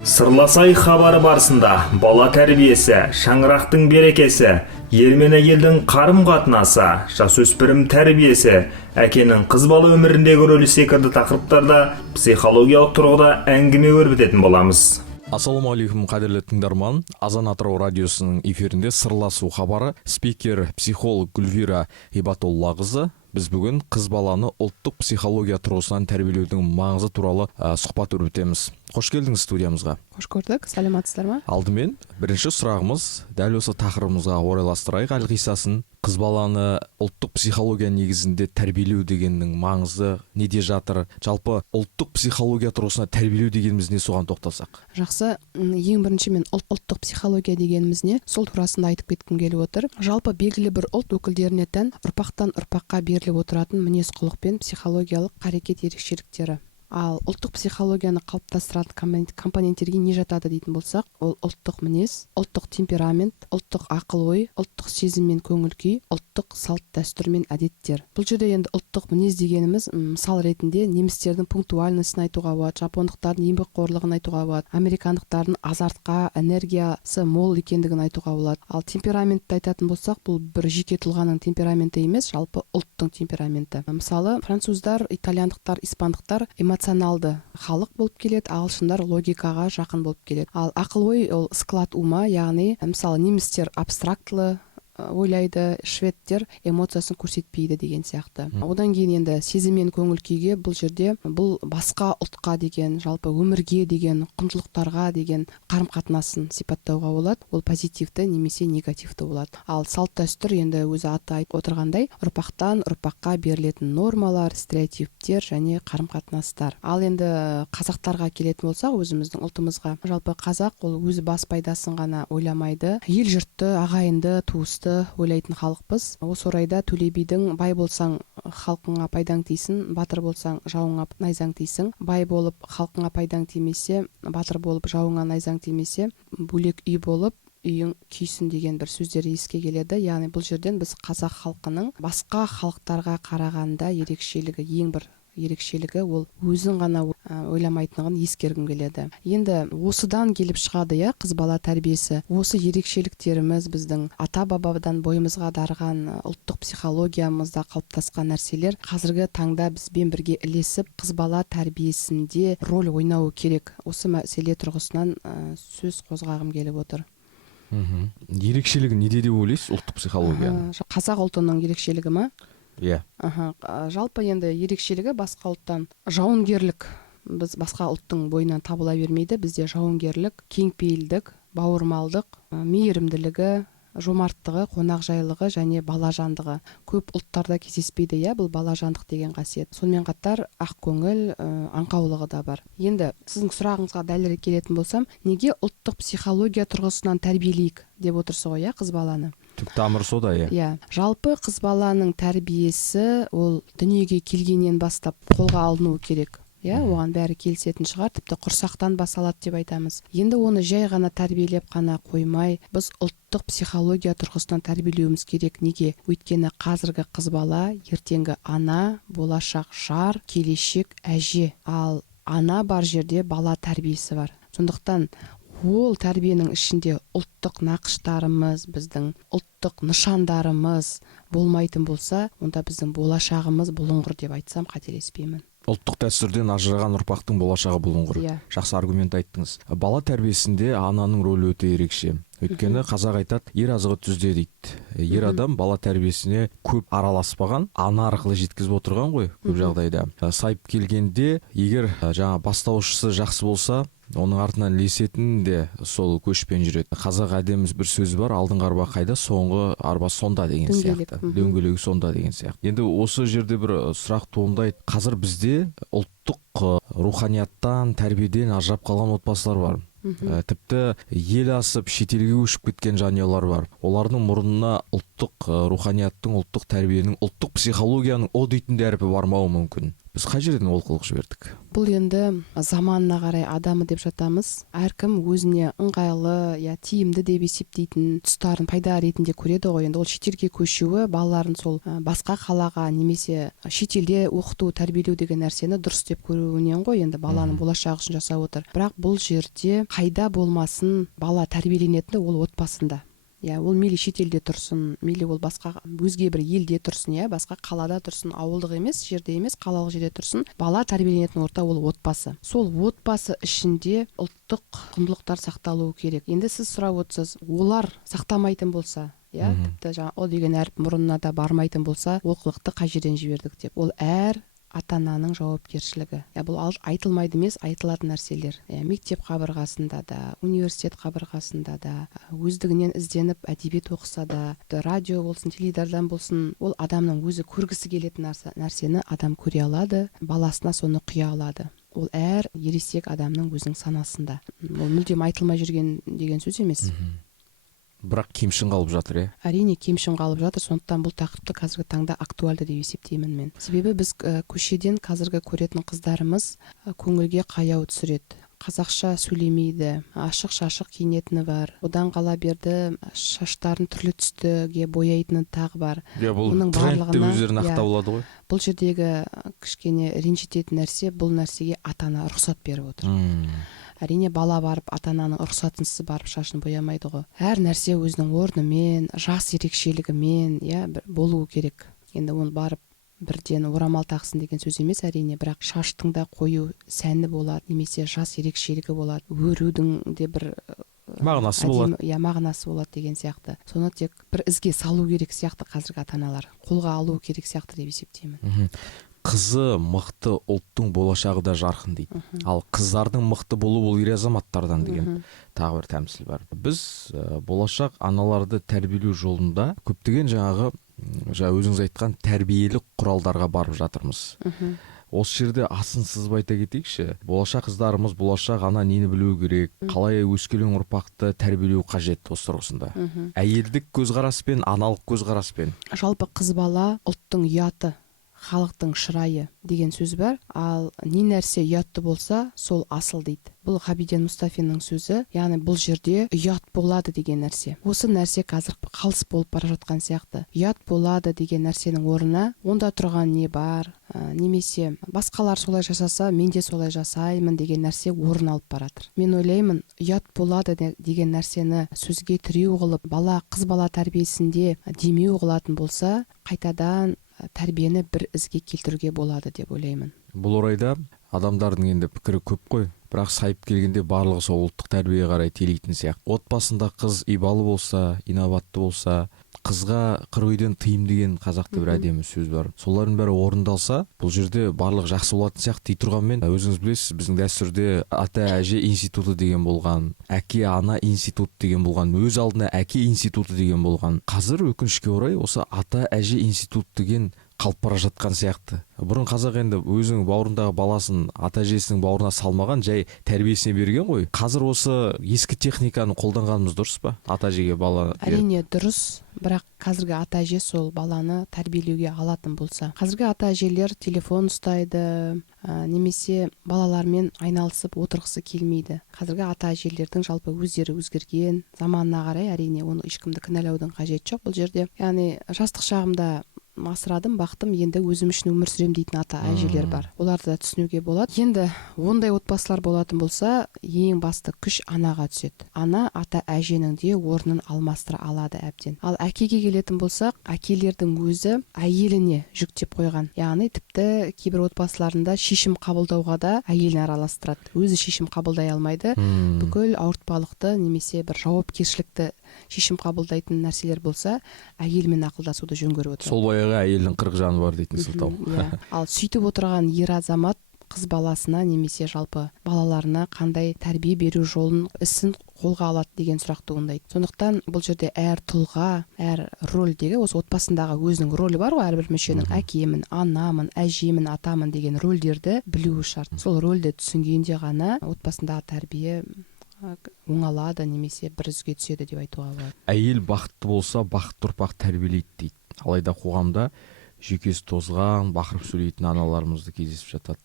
Сырласай хабары барысында бала тәрбиесі, шаңырақтың берекесі, ер мен әйелдің қарым-қатынасы, жасөспірім тәрбиесі, әкенің қыз бала өміріндегі рөлі секілді тақырыптарда психологиялық тұрғыда әңгіме өрбітетін боламыз. Ассалаумағалейкум, қадірлі тыңдарман. Азан Атырау радиосының эфирінде сырласу хабары. Спикер, психолог Гүлвира Ибатоллақызы. Біз бүгін қыз баланы ұлттық психология тұрғысынан тәрбиелеудің маңызы туралы сұхбат өрбітеміз. Қош келдіңіз студиямызға. Қош көрдік, сәлеметсіздер ме? Алдымен бірінші сұрағымыз дәл осы тақырыбымызға орайластырайық әлқисасын. Қыз баланы ұлттық психология негізінде тәрбиелеу дегеннің маңызы неде жатыр? Жалпы ұлттық психология тұрғысынан тәрбиелеу дегеніміз не, соған тоқтасақ? Жақсы, ең бірінші мен ұлттық психология дегеніміз не, сол турасында айтып кеткім келіп отыр. Жалпы белгілі бір ұлт өкілдеріне тән ұрпақтан ұрпаққа беріліп отыратын мінез құлық пен психологиялық қарекет ерекшеліктері. Ал ұлттық психологияны қалыптастыратын компоненттерге не жатады дейтін болсақ, ол ұлттық мінез, ұлттық темперамент, ұлттық ақыл-ой, ұлттық сезім мен көңіл-күй, ұлттық салт дәстүр мен әдеттер. Бұл жерде енді ұлттық мінез дегеніміз мысал ретінде немістердің пунктуальностын айтуға болады, жапондықтардың еңбекқорлығын айтуға болады, американдықтардың азартқа, энергиясы мол екендігін айтуға болады. Ал темпераментті айтатын болсақ, бұл бір жеке тұлғаның темпераменті емес, жалпы ұлттың темпераменті. Мысалы, француздар, итальяндықтар, испандықтар эмоционалды халық болып келеді, ағылшындар логикаға жақын болып келеді. Ал ақыл-ой ол склад ума, яғни мысалы немістер абстрактылы ойлайды, шведтер эмоциясын көрсетпейді деген сияқты. Одан кейін енді сезім мен көңіл-күйге бұл жерде бұл басқа ұлтқа деген, жалпы өмірге деген, құндылықтарға деген қарым-қатынасын сипаттауға болады. Ол позитивті немесе негативті болады. Ал салт дәстүр енді өзі аты айтып отырғандай, ұрпақтан ұрпаққа берілетін нормалар, стереотиптер және қарым-қатынастар. Ал енді қазақтарға келетін болсақ, өзіміздің ұлтымызға, жалпы қазақ ол өзі бас пайдасын ғана ойламайды, ел жұртты, ағайынды, туысты ойлайтын халықпыз. Осы орайда Төле бидің бай болсаң халқыңа пайдаң тисін, батыр болсаң жауыңа найзаң тисін, бай болып халқыңа пайдаң тимесе, батыр болып жауыңа найзаң тимесе, бөлек үй болып үйің күйсін деген бір сөздер еске келеді. Яғни бұл жерден біз қазақ халқының басқа халықтарға қарағанда ең бір ерекшелігі ол өзін ғана ойламайтындығын ескергім келеді. Енді осыдан келіп шығады, қыз бала тәрбиесі. Осы ерекшеліктеріміз біздің ата-бабадан бойымызға дарыған ұлттық психологиямызда қалыптасқан нәрселер қазіргі таңда бізбен бірге ілесіп, қыз бала тәрбиесінде рөл ойнауы керек. Осы мәселе тұрғысынан сөз қозғағым келіп отыр. Ерекшелігі неде деп ойлайсыз ұлттық психологияның? Қазақ ұлтының ерекшелігі ме? Иә. Жалпы енді ерекшелігі басқа ұлттан жауынгерлік. Біз басқа ұлттың бойынан табыла бермейді. Бізде жауынгерлік, кеңпейілдік, бауырмалдық, мейірімділігі, жомарттығы, қонақжайлығы және балажандығы көп ұлттарда кездеспейді. Бұл балажандық деген қасиет. Сонымен қатар ақкөңіл, аңқаулығы да бар. Енді сіздің сұрағыңызға дәлірек келетін болсам, неге ұлттық психология тұрғысынан тәрбиелейік деп отырсыз ғой, қыз баланы? Түк тамыр сода, Жалпы қыз баланың тәрбиесі ол дүниеге келгеннен бастап қолға алынуы керек. Оған бәрі келісетін шығар, тіпті құрсақтан басталады деп айтамыз. Енді оны жай ғана тәрбиелеп қана қоймай, біз ұлттық психология тұрғысынан тәрбиелеуіміз керек. Неге? Өйткені қазіргі қыз бала ертеңгі ана, болашақ жар, келешек әже. Ал ана бар жерде бала тәрбиесі бар. Сондықтан ол тәрбиенің ішінде ұлттық нақыштарымыз, біздің ұлттық нышандарымыз болмайтын болса, онда біздің болашағымыз бұлыңғыр деп айтсам қателеспеймін. Ұлттық дәстүрден ажыраған ұрпақтың болашағы бұлыңғыр. Жақсы аргумент айттыңыз. Бала тәрбиесінде ананың рөлі өте ерекше. Өйткені қазақ айтады, ер азығы түзде дейді. Ер адам бала тәрбиесіне көп араласпаған, ана арқылы жеткізіп отырған ғой көп жағдайда. Сайып келгенде, егер бастаушысы жақсы болса, оның артынан ілесетін де сол көшпен жүреді. Қазақ әдеміз бір сөз бар, алдыңғы арба қайда, соңғы арба сонда деген сияқты. Дөңгелегі сонда деген сияқты. Енді осы жерде бір сұрақ туындайды. Қазір бізде ұлттық руханияттан, тәрбиеден ажырап қалған отбасылар бар. Тіпті ел асып шетелге көшіп кеткен жанұялар бар. Олардың мұрнына ұлттық руханияттың, ұлттық тәрбиенің, ұлттық психологияның о дейтін әріпі бармауы мүмкін. біз қай жерден олқылық жібердік? Бұл енді заманына қарай адамы деп жатамыз. Әркім өзіне ыңғайлы, тиімді деп есептейтін тұстарын пайда ретінде көреді ғой. Енді ол шетелге көшуі, балаларын сол басқа қалаға немесе шетелде оқыту, тәрбиелеу деген нәрсені дұрыс деп көруінен ғой, енді баланың болашағы үшін жасап отыр. Бірақ бұл жерде қайда болмасын бала тәрбиеленетіні ол отбасында. Ол мейлі шетелде тұрсын, мейлі ол басқа өзге бір елде тұрсын, басқа қалада тұрсын, ауылдық емес, жерде емес, қалалық жерде тұрсын, бала тәрбиеленетін орта ол отбасы. Сол отбасы ішінде ұлттық құндылықтар сақталуы керек. Енді сіз сұрап отырсыз, олар сақтамайтын болса, тіпті о деген әріп мұрнына да бармайтын болса, олқылықты қай жерден жібердік деп. Ол әр ата-ананың жауапкершілігі. Бұл айтылмайды емес, айтылатын нәрселер. Мектеп қабырғасында да, университет қабырғасында да, өздігінен ізденіп әдебиет оқыса да, радио болсын, теледидардан болсын, ол адамның өзі көргісі келетін нәрсені адам көре алады, баласына соны құя алады. Ол әр ересек адамның өзінің санасында. Ол мүлдем айтылмай жүрген деген сөз емес. Бірақ кемшін қалып жатыр, Әрине кемшін қалып жатыр, сондықтан бұл тақырыпты қазіргі таңда актуальды деп есептеймін мен. Себебі біз көшеден қазіргі көретін қыздарымыз көңілге қаяу түсіреді. Қазақша сөйлемейді, ашық-шашық киінетіні бар. Одан қала берді шаштарын түрлі түсті бояйтыны тағы бар. Бұл трендте өздерін ақтаулады ғой. Бұл жердегі кішкене ренжітетін нәрсе, бұл нәрсеге ата-ана рұқсат беріп отыр. Әрине бала барып ата-ананың рұқсатынсыз барып шашын боямайды ғой. Әр нәрсе өзінің орнымен, жас ерекшелігімен болуы керек. Енді оны барып бірден орамал тақсын деген сөз емес әрине, бірақ шаштың да қою сәні болады, немесе жас ерекшелігі болады, өрудің де бір мағынасы болады. Мағынасы болады деген сияқты. Соны тек бір ізге салу керек сияқты қазіргі ата-аналар. Қолға алу керек сияқты деп есептеймін. Қызы мықты ұлттың болашағы да жарқын дейді. Ал қыздардың мықты болуы бұл ер азаматтардан деген тағы бір тәмсіл бар. Біз болашақ аналарды тәрбиелеу жолында көптеген жаңағы өзіңіз айтқан тәрбиелік құралдарға барып жатырмыз. Осы жерде асын сызбай айта кетейікші. Болашақ қыздарымыз, болашақ ана нені білуі керек, қалай өскелең ұрпақты тәрбиелеу қажет осы тұрғысында. Әйелдік көзқараспен, аналық көзқараспен. Жалпы қыз бала ұлттың ұяты, халықтың шырайы деген сөз бар. Ал не нәрсе ұятты болса, сол асыл дейді. Бұл Ғабиден Мұстафинның сөзі, яғни бұл жерде ұят болады деген нәрсе. Осы нәрсе қазір қалыс болып бара жатқан сияқты. Ұят болады деген нәрсенің орнына онда тұрған не бар, немесе басқалар солай жасаса, мен де солай жасаймын деген нәрсе орын алып баратыр. Мен ойлаймын, ұят болады деген нәрсені сөзге тіреу қылып, қыз бала тәрбиесінде демеу қылатын болса, қайтадан тәрбиені бір ізге келтіруге болады деп ойлаймын. Бұл орайда адамдардың енді пікірі көп қой, бірақ сайып келгенде барлығы сол ұлттық тәрбиеге қарай телейтін сияқты. Отбасында қыз ибалы болса, инабатты болса, қызға қырық үйден тыйым деген қазақта бір әдемі сөз бар. Солардың бәрі орындалса, бұл жерде барлық жақсы болатын сияқты дей тұрғанмен, өзіңіз білесіз, біздің дәстүрде ата әже институты деген болған, әке ана институты деген болған, өз алдына әке институты деген болған. Қазір өкінішке орай осы ата әже институты деген қалып бара жатқан сияқты. Бұрын қазақ енді өзінің бауырындағы баласын ата әжесінің бауырына салмаған, жай тәрбиесіне берген ғой. Қазір осы ескі техниканы қолданғанымыз дұрыс па? Ата әжеге бала әрине дұрыс, бірақ қазіргі ата әже сол баланы тәрбиелеуге алатын болса. Қазіргі ата әжелер телефон ұстайды, немесе балалармен айналысып отырғысы келмейді. Қазіргі ата әжелердің жалпы өздері өзгерген, заманына қарай әрине оны ешкімді кінәлаудың қажеті жоқ бұл жерде. Яғни жастық шағымда асырадым, бақтым, енді өзім үшін өмір сүрем дейтін ата әжелер бар. Оларды да түсінуге болады. Енді ондай отбасылар болатын болса, ең басты күш анаға түседі. Ана ата әженің де орнын алмастыра алады әбден. Ал әкеге келетін болсақ, әкелердің өзі әйеліне жүктеп қойған. Яғни тіпті кейбір отбасыларында шешім қабылдауға да әйелін араластырады. Өзі шешім қабылдай алмайды. Бүкіл ауыртпалықты немесе бір жауапкершілікті шешім қабылдайтын нәрселер болса, әйелмен ақылдасуды жөн көріп отыр. Сол баяғы әйелдің 40 жаны бар дейтін сылтау. Ал сөйтіп отырған ер азамат қыз баласына немесе жалпы балаларына қандай тәрбие беру жолын, ісін қолға алады деген сұрақ туындайды. Сондықтан бұл жерде әр тұлға, әр рөлдегі осы отбасындағы өзінің рөлі бар ғой, әрбір мүшенің әкемін, анамын, әжемін, атамын деген рөлдерді білуі шарт. Сол рөлді түсінгенде ғана отбасындағы тәрбие оңалады немесе бір үзге түседі деп айтуға болады. Әйел бақытты болса, бақытты ұрпақ тәрбиелейді дейді. Алайда қоғамда жүйкесі тозған бақырып сөйлейтін аналарымызды кездесіп жатады.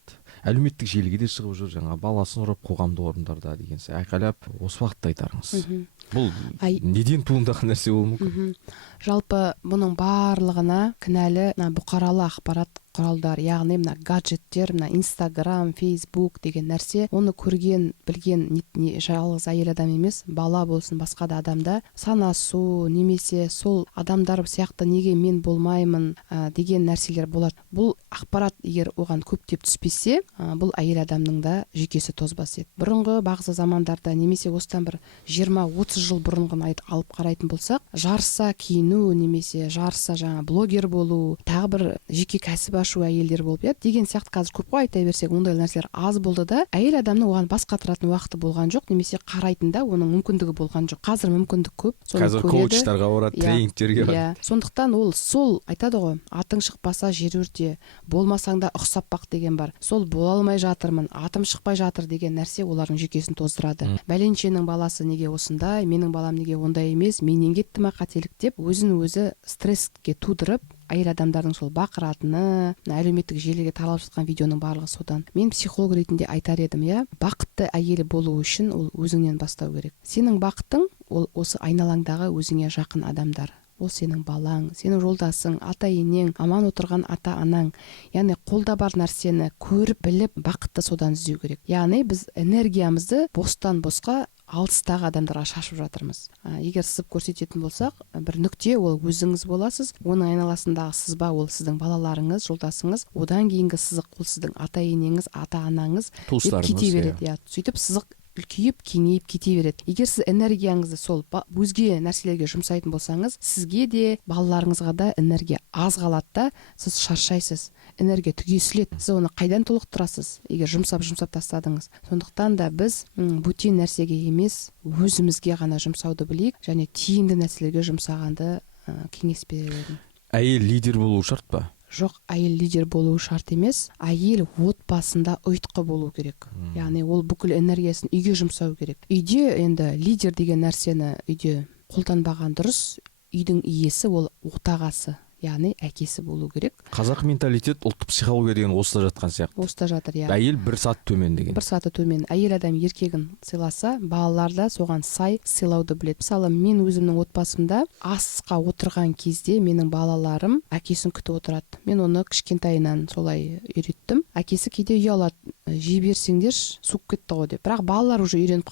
Әлеуметтік желіге де шығып жүр, жаңа баласын ұрып қоғамдық орындарда деген сияқты айқайлап, осы уақытта айтарыңыз. Бұл неден туындаған нәрсе болуы мүмкін? Жалпы бұның барлығына кінәлі бұқаралы ақпарат құралдар, яғни мына гаджеттер, мына Инстаграм, Фейсбук деген нәрсе, оны көрген, білген жалғыз әйел адам емес, бала болсын, басқа да адамда санасу, немесе сол адамдар сияқты неге мен болмаймын деген нәрселер болады. Бұл ақпарат егер оған көптеп түспесе, бұл әйел адамның да жүйкесі тозбас еді. Бұрынғы бағзы замандарда, немесе осыдан бір 20-30 жыл бұрынғыны алып қарайтын болсақ, жарыса киіну, немесе жарыса жаңа блогер болу, тағы бір жеке кәсіп ашу әйелдер болып еді деген сияқты. Қазір көп қой айта берсек, ондай нәрселер аз болды да, әйел адамның оған бас қатыратын уақыты болған жоқ, немесе қарайтында оның мүмкіндігі болған жоқ. Қазір мүмкіндік көп. Қазір коучтарға барады, тренингтерге барады. Сондықтан ол сол айтады ғой, атың шықпаса жер өрте, болмасаң да ұқсап бақ деген бар. Сол бола алмай жатырмын, атым шықпай жатыр деген нәрсе олардың жүйкесін тоздырады. Бәленшенің баласы неге осындай, менің балам неге ондай емес, менен кетті ма қателік деп өзін өзі стресске тудырып, әйел адамдардың сол бақыратыны, әлеуметтік желіге таралып жатқан видеоның барлығы содан. Мен психолог ретінде айтар едім, бақытты әйел болу үшін ол өзіңнен бастау керек. Сенің бақытың ол осы айналаңдағы өзіңе жақын адамдар. Ол сенің балаң, сенің жолдасың, ата-енең, аман отырған ата-анаң. Яғни қолда бар нәрсені көріп, біліп, бақытты содан іздеу керек. Яғни біз энергиямызды бостан босқа алыстағы адамдарға шашып жатырмыз. Егер сызып көрсететін болсақ, бір нүкте ол өзіңіз боласыз, оның айналасындағы сызба ол сіздің балаларыңыз, жолдасыңыз, одан кейінгі сызық ол сіздің ата-енеңіз, ата-анаңыз деп кете береді. Сөйтіп сызық үлкейіп, кеңейіп кете береді. Егер сіз энергияңызды сол өзге нәрселерге жұмсайтын болсаңыз, сізге де, балаларыңызға да энергия аз қалады да, сіз шаршайсыз. Энергия түгесіледі. Сіз оны қайдан толықтырасыз? Егер жұмсап тастадыңыз. Сондықтан да біз бөтен нәрсеге емес, өзімізге ғана жұмсауды білейік, және тиімді нәрселерге жұмсағанды кеңес беремін. Әйел лидер болу шарт па? Жоқ, әйел лидер болуы шарт емес, әйел отбасында ұйытқы болу керек. Яғни ол бүкіл энергиясын үйге жұмсау керек. Үйде енді лидер деген нәрсені үйде қолданбаған дұрыс. Үйдің иесі ол отағасы, яғни әкесі болу керек. Қазақ менталитет, ұлттық психология деген осыда жатқан сияқты. Осыда жатыр, Әйел бір саты төмен деген. Бір саты төмен. Әйел адам еркегін сыйласа, балалар да соған сай сыйлауды біледі. Мысалы, мен өзімнің отбасымда асқа отырған кезде менің балаларым әкесін күтіп отырады. Мен оны кішкентайынан солай үйреттім. Әкесі кейде ұялады, жей берсеңдер суып кетті ғой деп. Бірақ балалар уже үйреніп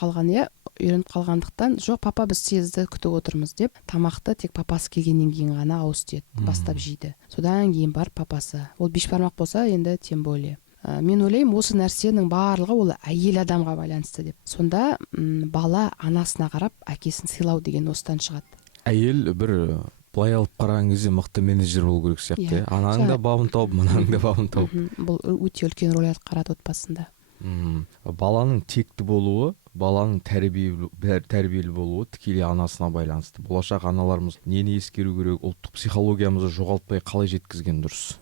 қалғандықтан, жоқ, папа біз сізді күтіп отырмыз деп, тамақты тек папасы келгеннен кейін ғана ауыз тиеді, бастап жейді. Содан кейін бар папасы. Ол бешбармақ болса, енді тем более. Мен ойлаймын, осы нәрсенің барлығы ол әйел адамға байланысты деп. Сонда бала анасына қарап әкесін сыйлау деген осыдан шығады. Әйел бір былай алып қараған кезде мықты менеджер болу керек сияқты. Ананың да бабын тауып, мынаның да бабын тауып. Бұл өте үлкен рөл атқарады отбасында. Баланың текті болуы, баланың тәрбиелі болуы тікелей анасына байланысты. Болашақ аналарымыз нені ескеру керек, ұлттық психологиямызды жоғалтпай қалай жеткізген дұрыс?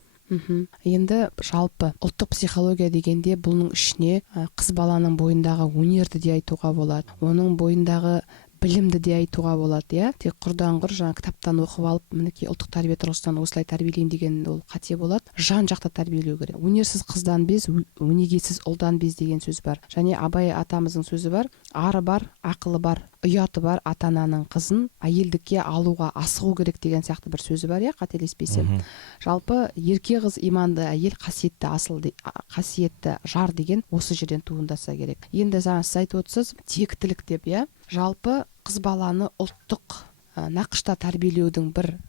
Енді жалпы ұлттық психология дегенде бұның ішіне қыз баланың бойындағы өнерді де айтуға болады. Оның бойындағы білімді де айтуға болады, тек құрдан құр жаңа кітаптан оқып алып, мінекей ұлттық тәрбие тұрғысынан осылай тәрбиелеймін деген ол қате болады. Жан жақты тәрбиелеу керек. Өнерсіз қыздан без, өнегесіз ұлдан без деген сөз бар. Және Абай атамыздың сөзі бар: ары бар, ақылы бар, ұяты бар ата-ананың қызын әйелдікке алуға асығу керек деген сияқты бір сөзі бар, қателеспесем. Жалпы ерке қыз иманды әйел, қасиетті жар деген осы жерден туындаса керек. Енді сіз айтып отырсыз, тектілік деп, жалпы қыз баланы ұлттық нақышта тәрбиелеудің бір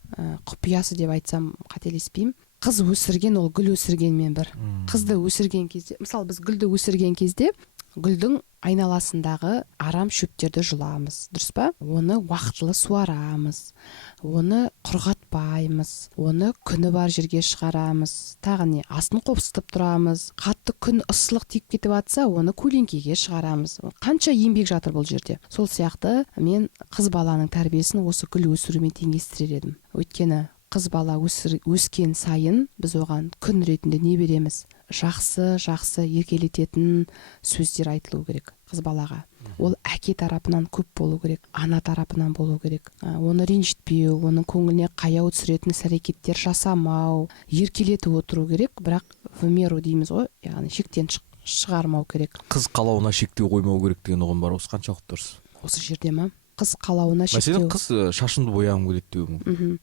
құпиясы деп айтсам қателеспеймін. Қыз өсірген ол гүл өсіргенмен бір. Қызды өсірген кезде, мысалы біз гүлді өсірген кезде гүлдің айналасындағы арам шөптерді жұламыз, дұрыс па? Оны уақытылы суарамыз, оны құрғатпаймыз, оны күні бар жерге шығарамыз, тағы не, астын қопсытып тұрамыз. Қатты күн ысылық тиіп кетіп жатса, оны көлеңкеге шығарамыз. Қанша еңбек жатыр бұл жерде. Сол сияқты мен қыз баланың тәрбиесін осы гүл өсірумен теңестірер едім. Өйткені қыз бала өскен сайын біз оған күн ретінде не береміз? Жақсы еркелететін сөздер айтылу керек қыз балаға. Ол әке тарапынан көп болу керек, ана тарапынан болу керек. Оны ренжітпеу, оның көңіліне қаяу түсіретін іс-әрекеттер жасамау, еркелетіп отыру керек, бірақ в меру дейміз ғой, яғни шектен шығармау керек. Қыз қалауына шектеу қоймау керек деген ұғым бар, осы қаншалықты дұрыс? Осы жерде ма? Қыз қалауына шектеу. Мәселен, қыз шашымды бояғым келеді деуі мүмкін.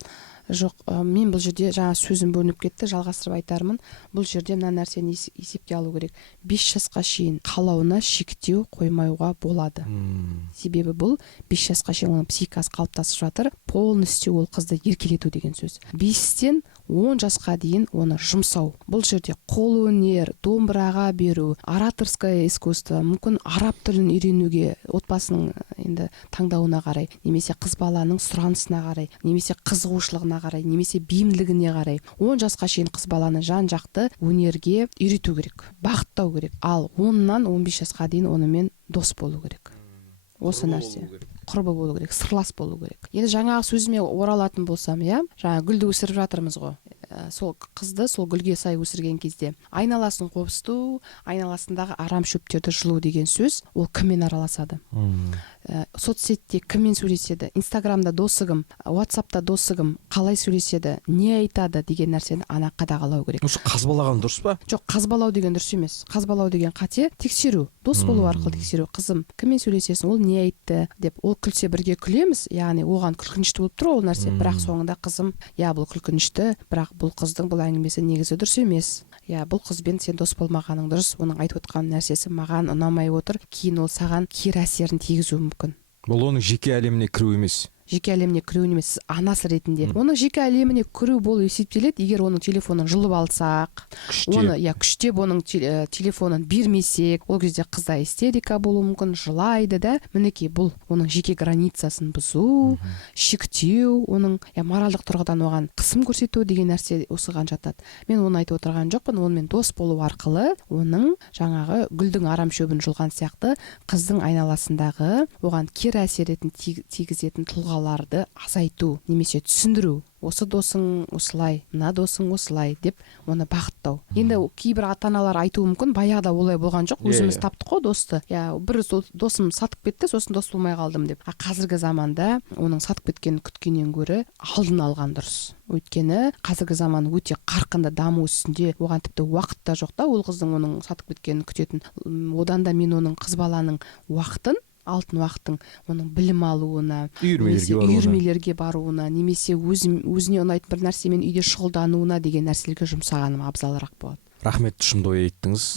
Жоқ, мен бұл жерде жаңа сөзім бөлініп кетті, жалғастырып айтармын. Бұл жерде мына нәрсені есепке алу керек. 5 жасқа шейін қалауына шектеу қоймауға болады. Себебі бұл 5 жасқа шейін оның психикасы қалыптасып жатыр. Полностью ол қызды еркелету деген сөз. 5-тен 10 жасқа дейін оны жұмсау. Бұл жерде қол өнер, домбыраға беру, ораторское искусство, мүмкін араб тілін үйренуге, отбасының енді таңдауына қарай, немесе қыз баланың сұранысына қарай, немесе қызығушылығына қарай, немесе бейімділігіне қарай 10 жасқа шейін қыз баланы жан-жақты өнерге үйрету керек, бағыттау керек. Ал 10-нан 15 жасқа дейін онымен дос болу керек. Осы нәрсе. Құрбы болу керек, сырлас болу керек. Енді жаңағы сөзіме оралатын болсам, жаңа гүлді өсіріп жатырмыз ғой. Сол қызды сол гүлге сай өсірген кезде айналасын қопсыту, айналасындағы арам шөптерді жұлу деген сөз, ол кіммен араласады? Соцсетте кіммен сөйлеседі? Инстаграмда досы кім? WhatsAppта досы кім? Қалай сөйлеседі? Не айтады деген нәрсені ана қадағалау керек. Осы қазбалаған дұрыс па? Жоқ, қазбалау деген дұрыс емес. Қазбалау деген қате, тексеру. Дос болу арқылы тексеру. Қызым, кіммен сөйлесесің? Ол не айтты деп, ол күлсе бірге күлеміз, яғни оған күлкінішті болып тұр ол нәрсе, бірақ соңында қызым, бұл күлкінішті, бірақ бұл қыздың бұл әңгімесі негізі дұрыс емес. Бұл қызбен сен дос болмағаның дұрыс, оның айтып отқан нәрсесі маған ұнамай отыр, кейін ол саған кері әсерін тигізуі мүмкін. Бұл оның жеке әлеміне кіру емес. Жеке әлеміне кіру емес, анасы ретінде. Оның жеке әлеміне кіру болып есептеледі, егер оның телефонын жұлып алсақ, оны күштеп оның телефонын бермесек, ол кезде қызда истерика болуы мүмкін, жылайды да. Мінекей бұл оның жеке границасын бұзу, шектеу, оның моральдық тұрғыдан оған қысым көрсету деген нәрсе осыған жатады. Мен оны айтып отырған жоқпын, онымен дос болу арқылы оның жаңағы гүлдің арам шөбін жұлған сияқты қыздың айналасындағы оған кері әсеретін тигізетін тұлғаларды азайту немесе түсіндіру. Осы досың осылай, мына досың осылай деп оны бағыттау. Енді кейбір ата-аналар айтуы мүмкін, баяғыда олай болған жоқ, өзіміз таптық қой досты. Бір досым сатып кетті, сосын дос болмай қалдым деп. Қазіргі заманда оның сатып кеткенін күткеннен гөрі алдын алған дұрыс. Өйткені қазіргі заман өте қарқынды даму үстінде, оған тіпті уақыт та жоқ та, ол қыздың оның сатып кеткенін күтетін. Одан да мен оның қыз баланың алтын уақыттың оның білім алуына, үйірмелерге баруына, немесе өзіне ұнайтын бір нәрсемен үйде шұғылдануына деген нәрселерге жұмсағаным абзалырақ болады. Рахмет, тұшымды ой айттыңыз.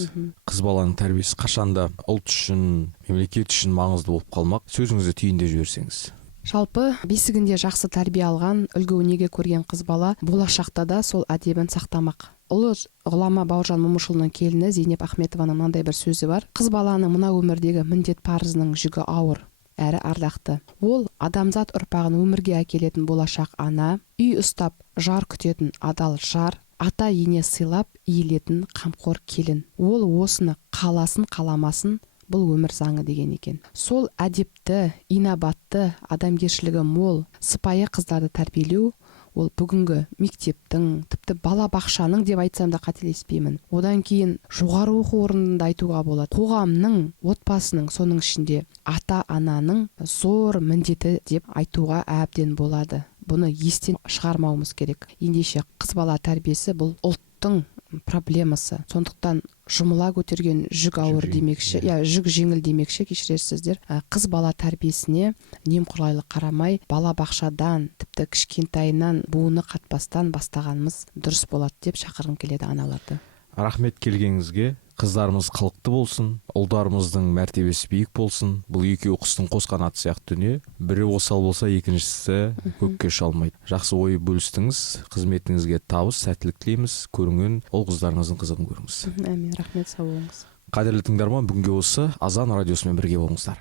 Қыз баланың тәрбиесі қашанда ұлт үшін, мемлекет үшін маңызды болып қалмақ. Сөзіңізді түйіндеп жіберсеңіз. Жалпы бесігінде жақсы тәрбие алған, үлгі өнеге көрген қыз бала болашақта да сол әдебін сақтамақ. Ұлы ғұлама Бауыржан Момышұлының келіні Зейнеп Ахметованың мынандай бір сөзі бар: қыз баланың мына өмірдегі міндет парызының жүгі ауыр әрі ардақты. Ол адамзат ұрпағын өмірге әкелетін болашақ ана, үй ұстап жар күтетін адал жар, ата ене сыйлап иілетін қамқор келін. Ол осыны қаласын қаламасын, бұл өмір заңы деген екен. Сол әдепті, инабатты, адамгершілігі мол, сыпайы қыздарды тәрбиелеу, ол бүгінгі мектептің, тіпті балабақшаның деп айтсам да қателеспеймін. Одан кейін жоғары оқу орнында айтуға болады. Қоғамның, отбасының, соның ішінде ата-ананың зор міндеті деп айтуға әбден болады. Бұны естен шығармауымыз керек. Ендеше қыз бала тәрбиесі бұл ұлттың проблемасы. Сондықтан жұмыла көтерген жүк ауыр демекші, жүк жеңіл демекші, кешірерсіздер. Қыз бала тәрбиесіне немқұрайлы қарамай, балабақшадан, тіпті кішкентайынан буыны қатпастан бастағанымыз дұрыс болады деп шақырғым келеді аналарды. Рахмет келгеніңізге. Қыздарымыз қылықты болсын, ұлдарымыздың мәртебесі биік болсын. Бұл екеуі құстың қосқан аты сияқты дүние. Бірі осал болса, екіншісі көкке шалмайды. Жақсы ой бөлістіңіз. Қызметіңізге табыс, сәттілік тілейміз. Көрінген ұл қыздарыңыздың қызығын көріңіз. Әмин, рахмет, сау болыңыз. Қадірлі тыңдарман, бүгінге осы Азан радиосымен бірге болыңыздар.